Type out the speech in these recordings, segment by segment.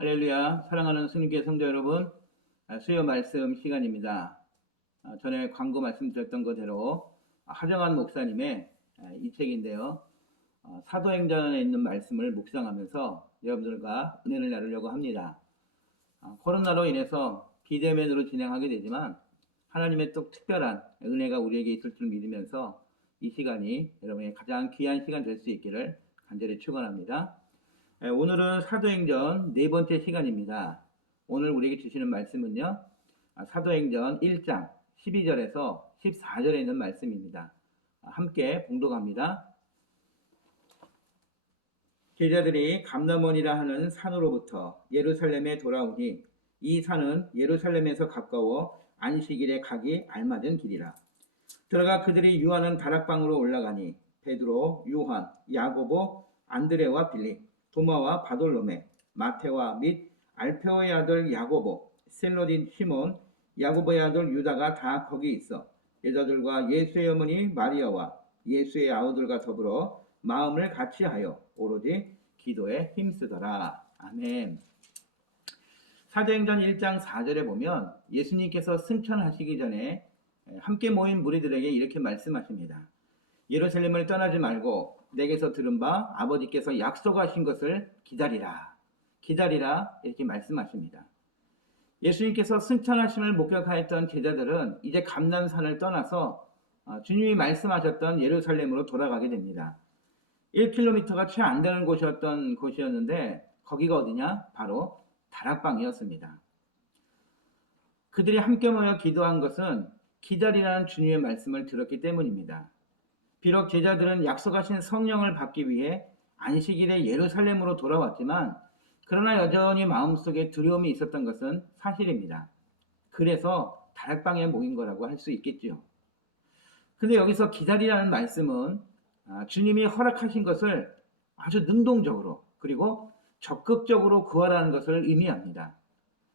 할렐루야, 사랑하는 승리교회 성도 여러분, 수요 말씀 시간입니다. 전에 광고 말씀드렸던 그대로 하정환 목사님의 이 책인데요. 사도행전에 있는 말씀을 묵상하면서 여러분들과 은혜를 나누려고 합니다. 코로나로 인해서 비대면으로 진행하게 되지만 하나님의 또 특별한 은혜가 우리에게 있을 줄 믿으면서 이 시간이 여러분의 가장 귀한 시간 될 수 있기를 간절히 축원합니다. 오늘은 사도행전 네 번째 시간입니다. 오늘 우리에게 주시는 말씀은요, 사도행전 1장 12절에서 14절에 있는 말씀입니다. 함께 봉독합니다. 제자들이 감람원이라 하는 산으로부터 예루살렘에 돌아오니 이 산은 예루살렘에서 가까워 안식일에 가기 알맞은 길이라. 들어가 그들이 유하는 다락방으로 올라가니 베드로, 요한, 야고보, 안드레와 빌립, 도마와 바돌로메, 마테와 및 알페오의 아들 야고보, 셀로딘 시몬, 야고보의 아들 유다가 다 거기 있어 여자들과 예수의 어머니 마리아와 예수의 아우들과 더불어 마음을 같이하여 오로지 기도에 힘쓰더라. 아멘. 사도행전 1장 4절에 보면 예수님께서 승천하시기 전에 함께 모인 무리들에게 이렇게 말씀하십니다. 예루살렘을 떠나지 말고 내게서 들은 바 아버지께서 약속하신 것을 기다리라. 기다리라 이렇게 말씀하십니다. 예수님께서 승천하심을 목격하였던 제자들은 이제 감람산을 떠나서 주님이 말씀하셨던 예루살렘으로 돌아가게 됩니다. 1km가 채 안 되는 곳이었는데 거기가 어디냐? 바로 다락방이었습니다. 그들이 함께 모여 기도한 것은 기다리라는 주님의 말씀을 들었기 때문입니다. 비록 제자들은 약속하신 성령을 받기 위해 안식일에 예루살렘으로 돌아왔지만 그러나 여전히 마음속에 두려움이 있었던 것은 사실입니다. 그래서 다락방에 모인 거라고 할 수 있겠죠. 근데 여기서 기다리라는 말씀은 주님이 허락하신 것을 아주 능동적으로 그리고 적극적으로 구하라는 것을 의미합니다.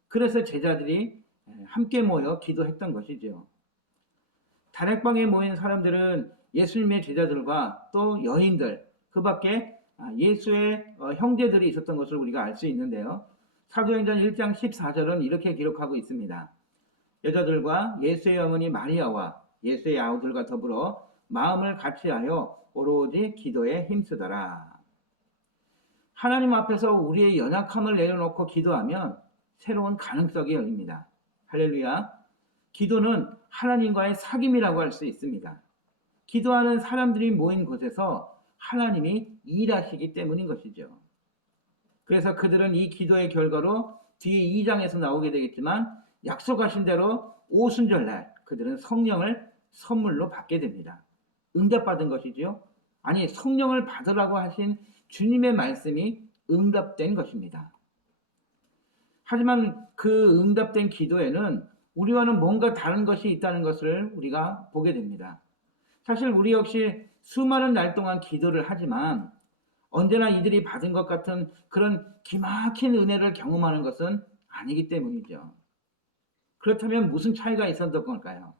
그래서 제자들이 함께 모여 기도했던 것이죠. 다락방에 모인 사람들은 예수님의 제자들과 또 여인들, 그 밖에 예수의 형제들이 있었던 것을 우리가 알 수 있는데요. 사도행전 1장 14절은 이렇게 기록하고 있습니다. 여자들과 예수의 어머니 마리아와 예수의 아우들과 더불어 마음을 같이하여 오로지 기도에 힘쓰더라. 하나님 앞에서 우리의 연약함을 내려놓고 기도하면 새로운 가능성이 열립니다. 할렐루야. 기도는 하나님과의 사귐이라고 할 수 있습니다. 기도하는 사람들이 모인 곳에서 하나님이 일하시기 때문인 것이죠. 그래서 그들은 이 기도의 결과로 뒤에 2장에서 나오게 되겠지만 약속하신 대로 오순절날 그들은 성령을 선물로 받게 됩니다. 응답받은 것이죠. 아니, 성령을 받으라고 하신 주님의 말씀이 응답된 것입니다. 하지만 그 응답된 기도에는 우리와는 뭔가 다른 것이 있다는 것을 우리가 보게 됩니다. 사실 우리 역시 수많은 날 동안 기도를 하지만 언제나 이들이 받은 것 같은 그런 기막힌 은혜를 경험하는 것은 아니기 때문이죠. 그렇다면 무슨 차이가 있었던 걸까요?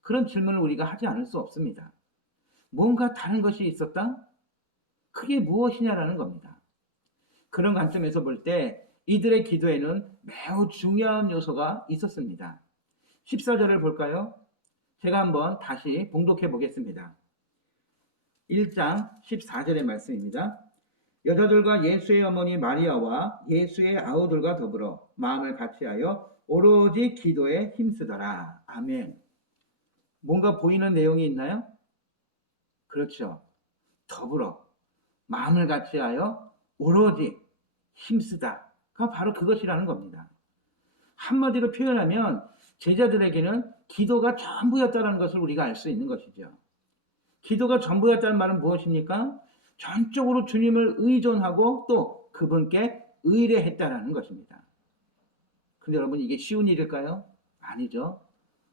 그런 질문을 우리가 하지 않을 수 없습니다. 뭔가 다른 것이 있었다? 그게 무엇이냐라는 겁니다. 그런 관점에서 볼 때 이들의 기도에는 매우 중요한 요소가 있었습니다. 14절을 볼까요? 제가 한번 다시 봉독해 보겠습니다. 1장 14절의 말씀입니다. 여자들과 예수의 어머니 마리아와 예수의 아우들과 더불어 마음을 같이하여 오로지 기도에 힘쓰더라. 아멘. 뭔가 보이는 내용이 있나요? 그렇죠. 더불어 마음을 같이하여 오로지 힘쓰다가 바로 그것이라는 겁니다. 한마디로 표현하면 제자들에게는 기도가 전부였다는 것을 우리가 알 수 있는 것이죠. 기도가 전부였다는 말은 무엇입니까? 전적으로 주님을 의존하고 또 그분께 의뢰했다는 것입니다. 근데 여러분, 이게 쉬운 일일까요? 아니죠.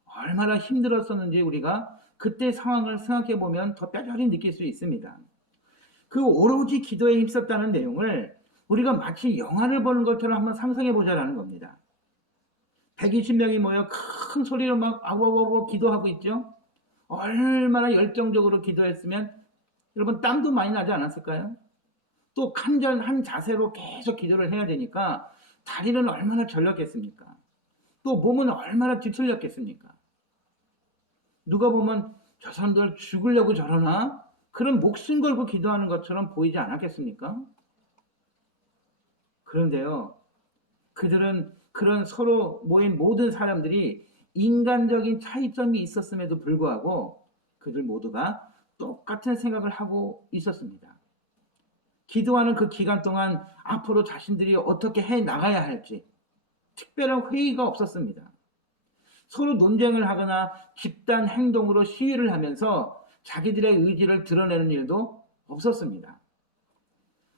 얼마나 힘들었었는지 우리가 그때 상황을 생각해 보면 더 뼈저리 느낄 수 있습니다. 그 오로지 기도에 힘썼다는 내용을 우리가 마치 영화를 보는 것처럼 한번 상상해 보자라는 겁니다. 120명이 모여 큰 소리로 막 아우아우 기도하고 있죠. 얼마나 열정적으로 기도했으면 여러분 땀도 많이 나지 않았을까요? 또 한 자세로 계속 기도를 해야 되니까 다리는 얼마나 절렸겠습니까? 또 몸은 얼마나 뒤틀렸겠습니까? 누가 보면 저 사람들 죽으려고 저러나? 그런 목숨 걸고 기도하는 것처럼 보이지 않았겠습니까? 그런데요, 그들은 그런 서로 모인 모든 사람들이 인간적인 차이점이 있었음에도 불구하고 그들 모두가 똑같은 생각을 하고 있었습니다. 기도하는 그 기간 동안 앞으로 자신들이 어떻게 해 나가야 할지 특별한 회의가 없었습니다. 서로 논쟁을 하거나 집단 행동으로 시위를 하면서 자기들의 의지를 드러내는 일도 없었습니다.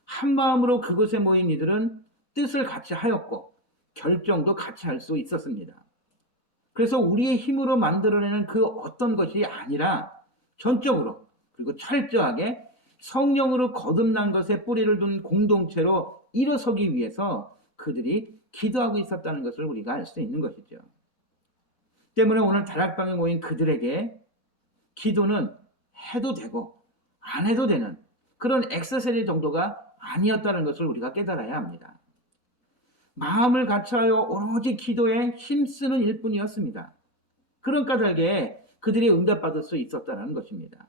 한 마음으로 그곳에 모인 이들은 뜻을 같이 하였고 결정도 같이 할 수 있었습니다. 그래서 우리의 힘으로 만들어내는 그 어떤 것이 아니라 전적으로 그리고 철저하게 성령으로 거듭난 것에 뿌리를 둔 공동체로 일어서기 위해서 그들이 기도하고 있었다는 것을 우리가 알 수 있는 것이죠. 때문에 오늘 다락방에 모인 그들에게 기도는 해도 되고 안 해도 되는 그런 액세서리 정도가 아니었다는 것을 우리가 깨달아야 합니다. 마음을 같이하여 오로지 기도에 힘쓰는 일뿐이었습니다. 그런 까닭에 그들이 응답받을 수 있었다는 것입니다.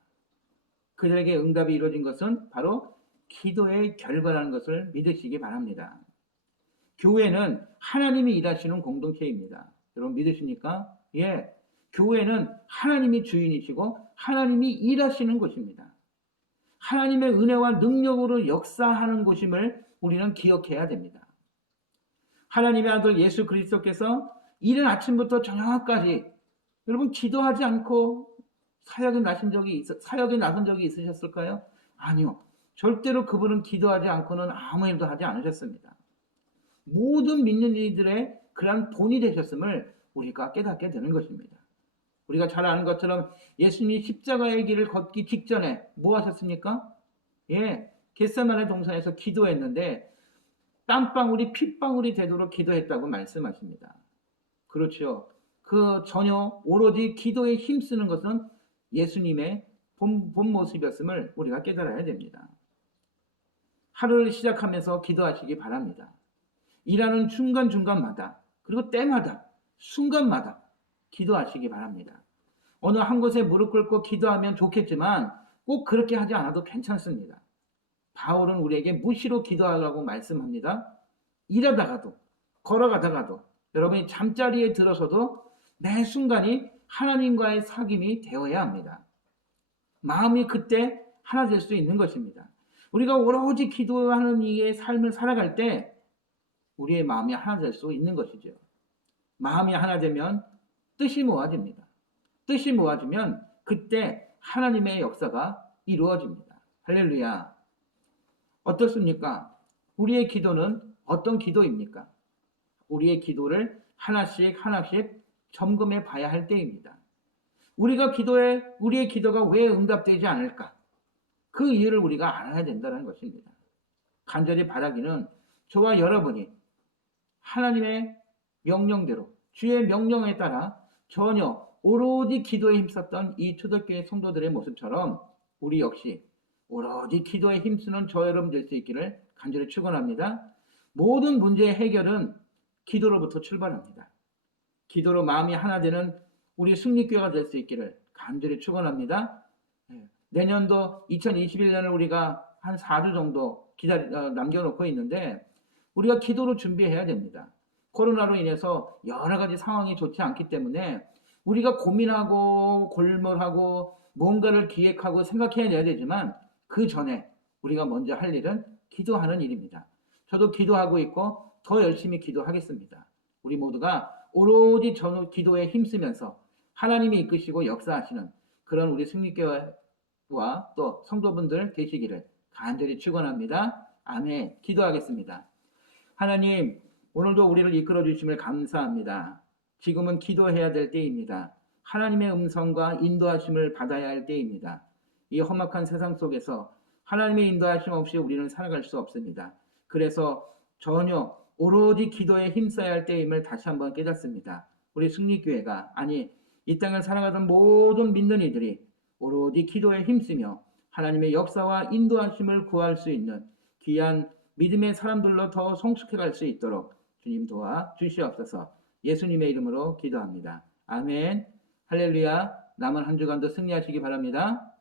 그들에게 응답이 이루어진 것은 바로 기도의 결과라는 것을 믿으시기 바랍니다. 교회는 하나님이 일하시는 공동체입니다. 여러분 믿으십니까? 예, 교회는 하나님이 주인이시고 하나님이 일하시는 곳입니다. 하나님의 은혜와 능력으로 역사하는 곳임을 우리는 기억해야 됩니다. 하나님의 아들 예수 그리스도께서 이른 아침부터 저녁까지 여러분 기도하지 않고 사역에 나선 적이 있으셨을까요? 아니요. 절대로 그분은 기도하지 않고는 아무 일도 하지 않으셨습니다. 모든 믿는 이들의 그러한 본이 되셨음을 우리가 깨닫게 되는 것입니다. 우리가 잘 아는 것처럼 예수님이 십자가의 길을 걷기 직전에 뭐 하셨습니까? 예, 겟세마네 동산에서 기도했는데 땀방울이 핏방울이 되도록 기도했다고 말씀하십니다. 그렇죠. 그 전혀 오로지 기도에 힘쓰는 것은 예수님의 본 모습이었음을 우리가 깨달아야 됩니다. 하루를 시작하면서 기도하시기 바랍니다. 일하는 중간중간마다 그리고 때마다 순간마다 기도하시기 바랍니다. 어느 한 곳에 무릎 꿇고 기도하면 좋겠지만 꼭 그렇게 하지 않아도 괜찮습니다. 바울은 우리에게 무시로 기도하라고 말씀합니다. 일하다가도 걸어가다가도 여러분이 잠자리에 들어서도 매 순간이 하나님과의 사귐이 되어야 합니다. 마음이 그때 하나 될 수 있는 것입니다. 우리가 오로지 기도하는 이의 삶을 살아갈 때 우리의 마음이 하나 될 수 있는 것이죠. 마음이 하나 되면 뜻이 모아집니다. 뜻이 모아지면 그때 하나님의 역사가 이루어집니다. 할렐루야. 어떻습니까? 우리의 기도는 어떤 기도입니까? 우리의 기도를 하나씩 점검해 봐야 할 때입니다. 우리의 기도가 왜 응답되지 않을까? 그 이유를 우리가 알아야 된다는 것입니다. 간절히 바라기는 저와 여러분이 하나님의 명령대로 주의 명령에 따라 전혀 오로지 기도에 힘썼던 이 초대교회 성도들의 모습처럼 우리 역시 오로지 기도에 힘쓰는 저 여러분 될 수 있기를 간절히 축원합니다. 모든 문제의 해결은 기도로부터 출발합니다. 기도로 마음이 하나 되는 우리 승리교회가 될 수 있기를 간절히 축원합니다. 내년도 2021년을 우리가 한 4주 정도 남겨놓고 있는데 우리가 기도로 준비해야 됩니다. 코로나로 인해서 여러 가지 상황이 좋지 않기 때문에 우리가 고민하고 골몰하고 뭔가를 기획하고 생각해야 되지만 그 전에 우리가 먼저 할 일은 기도하는 일입니다. 저도 기도하고 있고 더 열심히 기도하겠습니다. 우리 모두가 오로지 기도에 힘쓰면서 하나님이 이끄시고 역사하시는 그런 우리 승리교회와 또 성도분들 되시기를 간절히 축원합니다. 아멘. 기도하겠습니다. 하나님, 오늘도 우리를 이끌어 주심을 감사합니다. 지금은 기도해야 될 때입니다. 하나님의 음성과 인도하심을 받아야 할 때입니다. 이 험악한 세상 속에서 하나님의 인도하심 없이 우리는 살아갈 수 없습니다. 그래서 전혀 오로지 기도에 힘써야 할 때임을 다시 한번 깨닫습니다. 우리 승리교회가 아니 이 땅을 살아가던 모든 믿는 이들이 오로지 기도에 힘쓰며 하나님의 역사와 인도하심을 구할 수 있는 귀한 믿음의 사람들로 더 성숙해 갈 수 있도록 주님 도와 주시옵소서. 예수님의 이름으로 기도합니다. 아멘. 할렐루야. 남은 한 주간도 승리하시기 바랍니다.